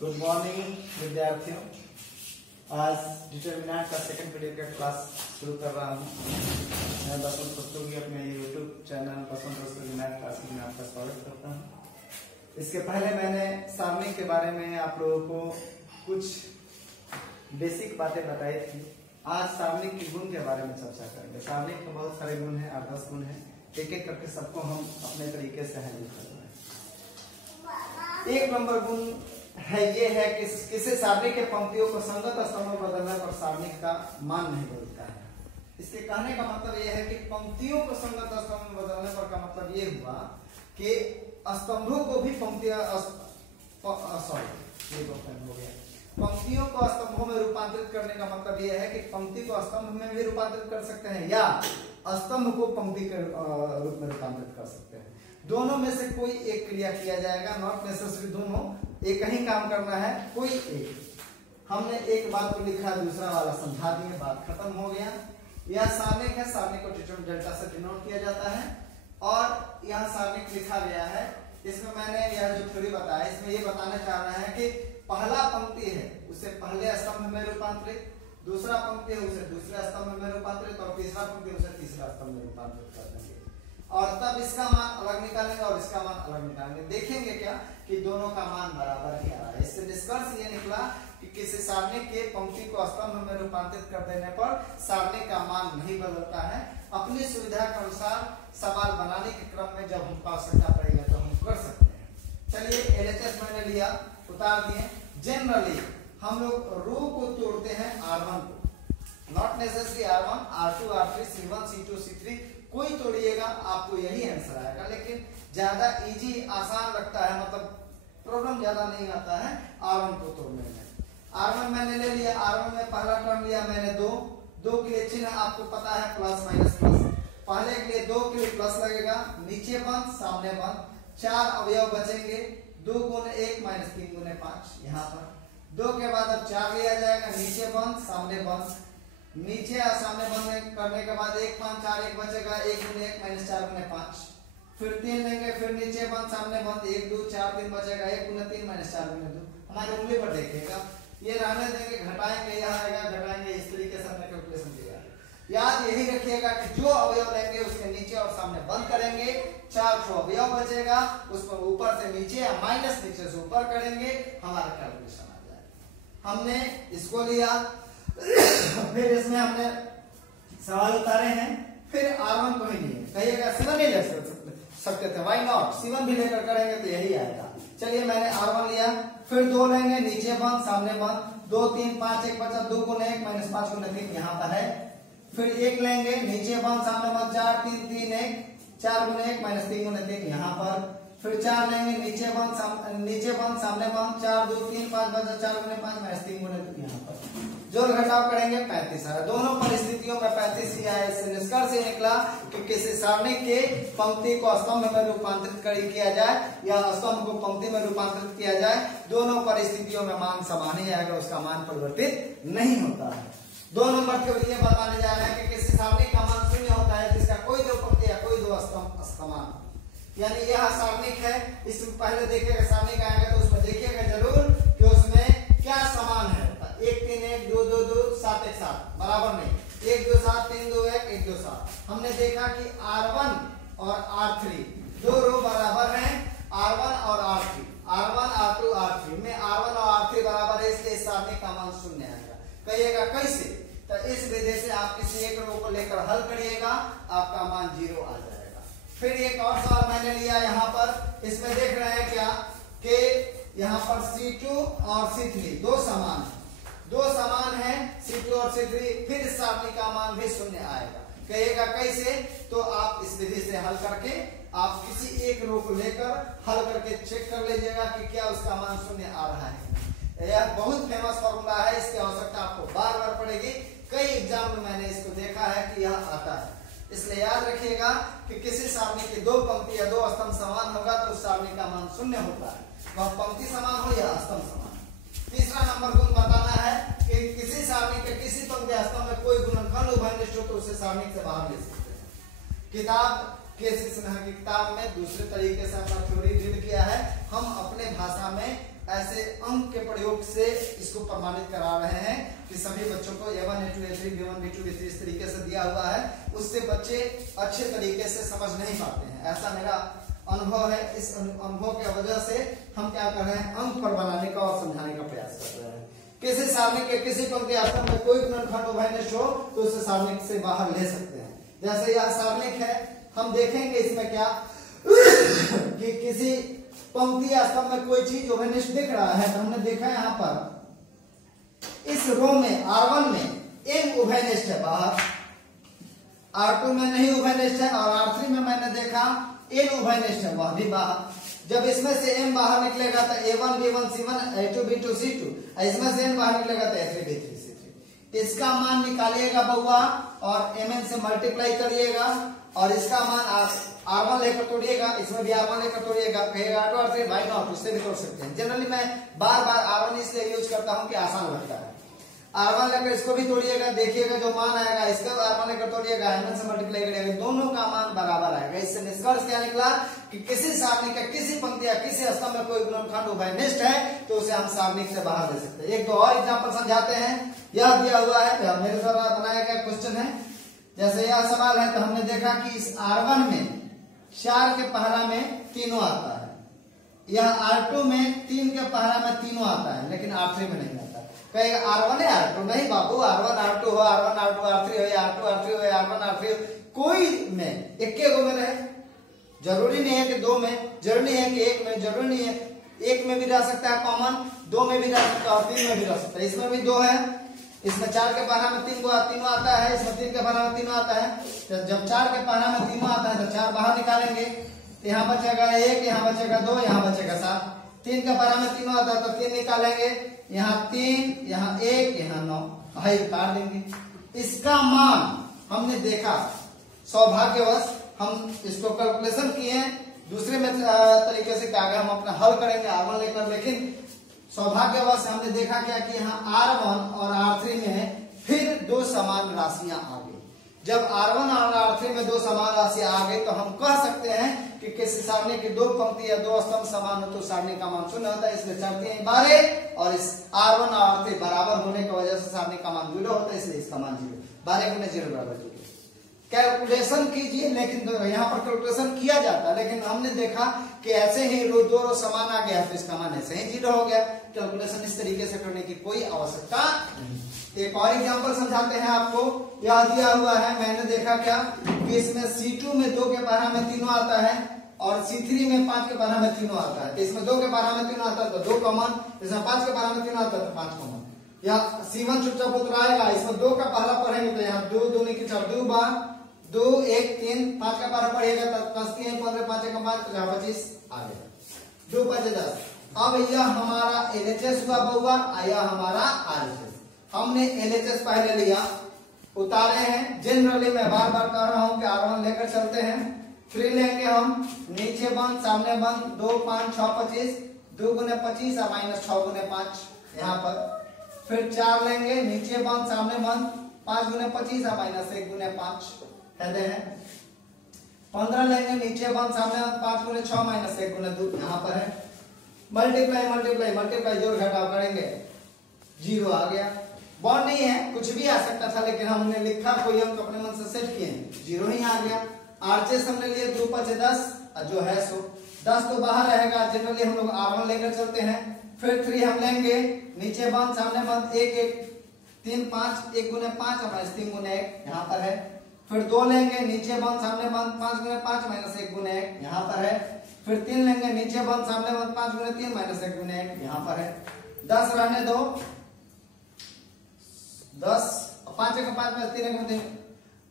Good morning विद्यार्थियों। आज determinant का सेकंड पीरियड का क्लास शुरू कर रहा हूँ। मैं बसंत पुस्तकी अपने यूट्यूब चैनल बसंत पुस्तकी मैथ क्लास में आपका स्वागत करता हूँ। इसके पहले मैंने सारणी के बारे में आप लोगों को कुछ बेसिक बातें बताई थी। आज सारणी के गुण के बारे में चर्चा करेंगे। सारणी के बहुत सारे गुण हैं, 8-10 गुण हैं, एक एक करके सबको हम अपने तरीके से हैंडल कर रहे हैं। 1 नंबर गुण है ये है कि किसी सारणी के पंक्तियों को संगत स्तंभ में बदलने पर सारणी का मान नहीं बदलता है। इसके कहने का मतलब यह है कि पंक्तियों को संगत स्तंभ में बदलने पर का मतलब ये हुआ कि स्तंभों को भी पंक्तियों को स्तंभों में रूपांतरित करने का मतलब यह है कि पंक्ति को स्तंभ में भी रूपांतरित कर सकते हैं या स्तंभ को पंक्ति के रूप में रूपांतरित कर सकते हैं। दोनों में से कोई एक क्रिया किया जाएगा, नॉट नेसेसरी दोनों एक ही काम करना है, कोई एक। हमने एक बात को लिखा, दूसरा वाला समझा दिए, बात खत्म हो गया। यह सारणिक है, सारणिक को टिटम डेल्टा से डिनोट किया जाता है और यह सारणिक लिखा गया है। इसमें मैंने यह जो थ्योरी बताया, इसमें यह बताना चाह रहा है कि पहला पंक्ति है उसे पहले स्तंभ में रूपांतरित, दूसरा पंक्ति है उसे दूसरे स्तंभ में रूपांतरित और तीसरा पंक्ति उसे तीसरा स्तंभ में रूपांतरित कर देंगे और तब इसका मान अलग निकालेंगे और इसका मान अलग निकालेंगे। देखेंगे क्या कि दोनों का मान बराबर ही आ रहा है। इससे निष्कर्ष ये निकला कि किसी सारणी के पंक्ति को स्तंभ में रूपांतरित कर देने पर सारणी का मान नहीं बदलता है। अपनी सुविधा के अनुसार सवाल बनाने के क्रम में जब हमको आवश्यकता पड़ेगा तो हम कर सकते हैं। चलिए LHS मैंने लिया, उतार दिए। जनरली हम लोग रो को तोड़ते हैं R1 को, not necessary R1, R2, R3, C1, C2, C3 कोई तोड़िएगा आपको यही आंसर आएगा। लेकिन ज्यादा इजी आसान लगता है, मतलब प्रॉब्लम ज्यादा नहीं आता है R1 को तोड़ने में। R1 मैंने ले लिया, R1 में पहला टर्म लिया मैंने 2 के लिए चिन्ह आपको पता है प्लस माइनस प्लस। पहले के लिए 2 के लिए प्लस लगेगा, नीचे बंद सामने बंद, 4 अवयव बचेंगे, 2 गुने 1 माइनस 3 गुने 5। यहाँ पर 2 के बाद अब 4 लिया जाएगा, नीचे बंद सामने बंद, नीचे और सामने बंद करने के बाद 1 5 4 1 बचेगा, 1 गुने 1 माइनस 4 गुने 5। फिर 3 लेंगे, फिर नीचे बंद सामने बंद, 1 2 4 3 बचेगा, 1 गुने 3 माइनस 4 गुने 2। हमारे उंगली पर देखिएगा, ये रहने देंगे, घटाएंगे, यहाँ आएगा घटाएंगे, इस तरीके से हमने कैलकुलेशन किया। याद यही रखिएगा कि जो अवयव लेंगे उसके नीचे और सामने बंद करेंगे, 4 अवयव बचेगा, उसको ऊपर से नीचे या माइनस नीचे से ऊपर करेंगे, हमारा कैलकुलेशन आ जाएगा। हमने इसको लिया, फिर इसमें हमने सवाल उतारे हैं, फिर R1 को ही लिए। कहिएगा C1 नहीं ले सकते थे, व्हाई नॉट, C1 भी लेकर करेंगे तो यही आएगा। चलिए मैंने R1 लिया, फिर 2 लेंगे, नीचे बंद सामने बंद, 2 3 5 1 बचा, 2 गुने 1 माइनस 5 गुने 3 यहाँ पर है। फिर 1 लेंगे, नीचे बंद सामने बंद, 4 3 3 1, 4 गुने 1 माइनस 3 गुने 3 यहाँ पर। फिर 4 लेंगे, नीचे बंद सामने बंद, 4 2 3 5 बचा, 4 गुने 5 माइनस 3 गुने 3 यहाँ पर। जोड़ घटाव करेंगे 35 आ रहा। दोनों परिस्थितियों में 35 ही आया। इससे निष्कर्ष ये निकला कि किसी सारणी के पंक्ति को स्तंभ में रूपांतरित किया जाए या स्तंभ को पंक्ति में रूपांतरित किया जाए, दोनों परिस्थितियों में मान समान ही आएगा, उसका मान परिवर्तित नहीं होता है। 2 नंबर के लिए बताने जा रहे हैं कि किसी सारणी का मान 0 होता है जिसका कोई 2 पंक्ति या कोई 2 स्तंभ समान, यानी यह सारणिक है। इसमें पहले देखिएगा सारणिक आएगा तो उसमें देखिएगा जरूर कि उसमें क्या समान है। 1 3 1 2 2 2 7 1 7 बराबर नहीं, 1 2 7 3 2 1 1 2 7। हमने देखा कि R1 और R3 दो रो बराबर हैं, R1 और R3, R1 R2 R3 में R1 और R3 बराबर है, इसलिए सारणी का मान 0 आएगा। कहिएगा कैसे? तो इस विधि से आप किसी एक रो को लेकर हल करिएगा, आपका मान 0 आ जाएगा। फिर एक और सवाल मैंने लिया यहाँ पर, इसमें देख रहे हैं क्या कि यहाँ पर C2 और C3 दो समान है, C2 और C3, फिर इस सारणी का मान भी 0 आएगा। कहिएगा कैसे? तो आप इस विधि से हल करके आप किसी एक रो को लेकर हल करके चेक कर लीजिएगा कि क्या उसका मान 0 आ रहा है। यह बहुत फेमस फॉर्मूला है, इसकी आवश्यकता आपको बार बार पड़ेगी। कई एग्जाम में मैंने इसको देखा है कि यह आता है, इसलिए याद रखिएगा कि किसी सारणी की 2 पंक्ति या 2 स्तंभ समान होगा तो उस सारणी का मान 0 होता है, वह पंक्ति समान हो या स्तंभ समान। तीसरा नंबर गुण बताना है कि किसी सारणी के किसी पंक्ति या स्तंभ में कोई गुणनखंड उभयनिष्ठ हो तो उसे सारणी से बाहर ले सकते हैं। किताब में दूसरे तरीके से अपना थ्योरी रीड किया है, हम अपने भाषा में ऐसे अंक के प्रयोग से इसको प्रमाणित करा रहे हैं कि सभी बच्चों को A1 A2 A3 B1 B2 B3 इस तरीके से दिया हुआ है, उससे बच्चे अच्छे तरीके से समझ नहीं पाते हैं। ऐसा मेरा अनुभव है। इस अनुभव की वजह से हम क्या कर रहे हैं, अंक पर बनाने का और समझाने का प्रयास कर रहे हैं। किसी सारणी के किसी पंक्ति आसवन में कोई गुणनखंड उभयनिष्ठ हो तो उसे सारणिक से बाहर ले सकते हैं। जैसे यह सारणिक है, हम देखेंगे इसमें क्या कि किसी पंक्ति या स्तंभ में कोई चीज उभयनिष्ठ दिख रहा है, तो हमने देखा यहाँ पर इस रो में R1 में M उभयनिष्ठ है बाहर, R2 में नहीं उभयनिष्ठ है, और R3 में मैंने देखा N उभयनिष्ठ है, वह भी बाहर। जब इसमें से M बाहर निकलेगा तो A1 B1 C1 A2 B2 C2, इसमें से N बाहर निकलेगा तो A3 B3 C3। इसका मान निकालिएगा बउआ और Mn से मल्टीप्लाई करिएगा, और इसका मान R1 लेकर तोड़िएगा, इसमें भी R1 लेकर तोड़िएगा, कहेगा R2 R3 भाई नॉट, उससे भी तोड़ सकते हैं। जनरली मैं बार बार R1 इसलिए यूज करता हूं कि आसान लगता है। R1 लेकर इसको भी तोड़िएगा, देखिएगा जो मान आएगा इसका R1 लेकर तोड़िएगा, Mn से मल्टीप्लाई करिएगा, दोनों का मान बराबर आएगा। इससे निष्कर्ष क्या निकला कि किसी सारणी का किसी पंक्ति या किसी स्तंभ में कोई गुणनखंड उभयनिष्ठ है तो उसे हम सारणिक से बाहर ले सकते हैं। एक दो और एग्जाम्पल समझाते हैं। यह दिया हुआ है, मेरे द्वारा बनाया गया क्वेश्चन है। जैसे यह सवाल है तो हमने देखा कि इस R1 में 4 के पहरा में तीनों आता है, यह R2 में 3 के पहरा में तीनों आता है, लेकिन R3 में नहीं आता। कहेगा R1 है R2, नहीं बाबू, R1 R2 हो, R1 R2 R3 हो, या R2 R3 हो, या R1 R3 हो, कोई में एक गो में रहे। जरूरी नहीं है कि 2 में, जरूरी नहीं है कि 1 में, जरूरी नहीं है 1 में भी रह सकता है कॉमन, 2 में भी रह सकता है और 3 में भी रह सकता है। इसमें भी 2 है, इसमें 4 के पहरा में तीनों आता है, इसमें 3 के पहरा में तीनों आता है। तो जब 4 के पहरा में तीनों आता है तो 4 बाहर निकालेंगे, तो यहाँ बचेगा 1, यहाँ बचेगा 2, यहाँ बचेगा 7। 3 के पहरा में तीनों आता है तो 3 निकालेंगे, यहाँ 3, यहाँ 1, यहाँ 9, भाई उतार देंगे। इसका मान हमने देखा, सौभाग्यवश हम इसको कैलकुलेशन किए दूसरे में तरीके से क्या हम अपना हल करेंगे R1 लेकर, लेकिन सौभाग्यवश हमने देखा क्या कि यहाँ R1 और R3 में फिर 2 समान राशियां आ गई। जब R1 और R3 में 2 समान राशियां आ गई तो हम कह सकते हैं कि किसी सारणी की 2 पंक्ति या 2 स्तंभ समान हो तो सारणी का मान 0 होता है। इसलिए चढ़ती 12 और इस R1 और R3 बराबर होने की वजह से सारणी का मान 0 होता है, इसलिए इसका मान 0, 12 गुने 0 बराबर 0। कैलकुलेशन कीजिए, लेकिन यहाँ पर कैलकुलेशन किया जाता है, लेकिन हमने देखा कि ऐसे ही 2 रो समान आ गया तो इसका मान ऐसे ही 0 हो गया। कैलकुलेशन इस तरीके से करने की कोई आवश्यकता नहीं। एक और एग्जांपल समझाते हैं आपको। यह दिया हुआ है, मैंने देखा क्या कि इसमें C2 में 2 के पहरा में तीनों आता है और C3 में 5 के पहरा में तीनों आता है। तो इसमें 2 के पहरा में तीनों आता है तो 2 कॉमन, इसमें 5 के पहरा में तीनों आता है तो 5 कॉमन। या C1 चुपचाप उतराएगा, इसमें 2 का पहरा पढ़ेंगे तो यहाँ 2 दूनी की 4, 2 बार 2 1 3, 5 का पहरा पढ़िएगा तो 5 3 15 5 1 5 तो 25 आ गया, 2 5 10। अब यह हमारा LHS हुआ बउआ, यह हमारा RHS। हमने LHS पहले लिया, उतारे हैं। जनरली मैं बार बार कह रहा हूं कि R1 लेकर चलते हैं, 3 लेंगे हम, नीचे बंद सामने बंद, 2 5 6 25, 2 गुने 25 और माइनस 6 गुने 5 यहाँ पर। फिर 4 लेंगे, नीचे बंद सामने बंद, 5 गुने 25 और माइनस 1 गुने 5 कहते हैं। 15 लेंगे, नीचे बंद सामने बंद, 5 गुने 6 माइनस 1 गुने 2 यहाँ पर है। मल्टीप्लाई मल्टीप्लाई मल्टीप्लाई जोड़ घटाव करेंगे, 0 आ गया। बॉन्ड नहीं है, कुछ भी आ सकता था, लेकिन हमने लिखा कोई अंक अपने मन से सेट किए, 0 ही आ गया। RHS हमने लिए 2 5 10 जो है सो 10 तो बाहर रहेगा। जनरली हम लोग R1 लेकर चलते हैं। फिर 3 हम लेंगे, नीचे बंद सामने बंद, 1 1 3 5, 1 गुने 5 और 3 गुने 1 यहाँ पर है। फिर 2 लेंगे, नीचे बंद सामने बंद, 5 गुने 5 माइनस 1 गुने 1 यहाँ पर है। फिर 3 लेंगे, नीचे बंद सामने बंद, 5 गुने 3 माइनस 1 गुने 1 यहाँ पर है। 10 रहने दो, 10 5 का 5 में 3 का 3,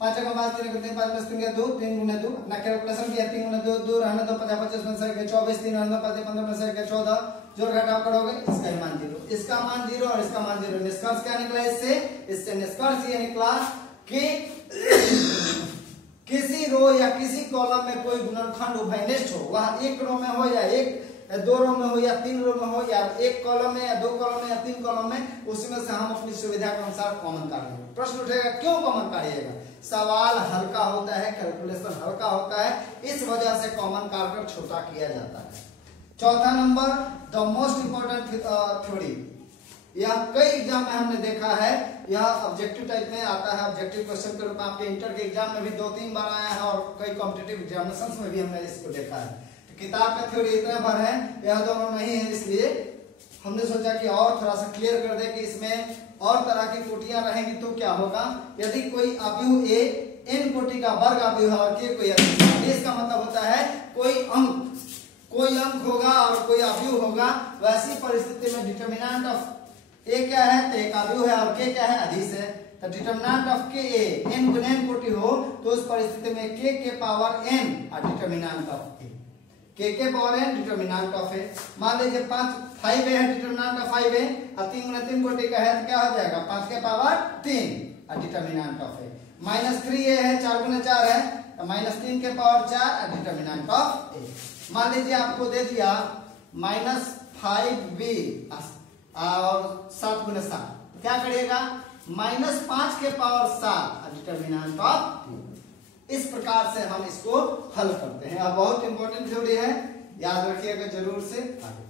5 का 5 3 का 3, 5 में 3 का 2, 3 गुने 2 अपना कैलकुलेशन किया, 3 गुने 2 2 रहने दो, 50 25 में से 24, 3 रहने दो 15 में से 14, जोड़ घटाव करोगे इसका मान 0, इसका मान 0 और इसका मान 0। निष्कर्ष क्या निकला इससे निष्कर्ष ये निकला कि किसी रो या किसी कॉलम में कोई गुणनखंड उभयनिष्ठ हो, वह एक रो में हो या 2 रो में हो या 3 रो में हो या 1 कॉलम में या 2 कॉलम में या 3 कॉलम में, उसमें से हम अपनी सुविधा के अनुसार कॉमन काटेंगे। प्रश्न उठेगा क्यों कॉमन काटिएगा? सवाल हल्का होता है, कैलकुलेशन हल्का होता है, इस वजह से कॉमन काटकर छोटा किया जाता है। चौथा number the most important theory, यह कई एग्जाम में हमने देखा है, यह ऑब्जेक्टिव टाइप में आता है, ऑब्जेक्टिव क्वेश्चन के रूप में आपके इंटर के एग्जाम में भी 2-3 बार आया है और कई कॉम्पिटिटिव एग्जामिनेशंस में भी हमने इसको देखा है। तो किताब का थ्योरी इतना भर है, यह दोनों नहीं है, इसलिए हमने सोचा कि और थोड़ा सा क्लियर कर दे कि इसमें और तरह की कोटियां रहेंगी तो क्या होगा। यदि कोई अवयव ए n कोटि का वर्ग अवयव है और k कोई अवयव, इसका मतलब होता है कोई अंक होगा और कोई अवयव होगा, वैसी परिस्थिति में डिटर्मिनेंट ऑफ a क्या है, तो एक अवयव है, और k क्या है, अदिश है। तो determinant of k a n Guna n कोटि हो तो उस परिस्थिति में k के पावर n और डिटर्मिनेंट ऑफ k के power n determinant of a। मान लीजिए 5 है डिटर्मिनेंट ऑफ 5 है और 3 गुना 3 कोटि का है तो क्या हो जाएगा 5 के पावर 3 और डिटर्मिनेंट ऑफ a। -3a है 4 गुना 4 है तो -3 के पावर 4 और डिटर्मिनेंट ऑफ a। मान लीजिए आपको दे दिया -5b और 7 गुना 7, क्या करिएगा -5 के पावर 7 और डिटर्मिनेंट ऑफ b। इस प्रकार से हम इसको हल करते हैं। अब बहुत इंपॉर्टेंट थ्योरी है, याद रखिएगा जरूर से। आगे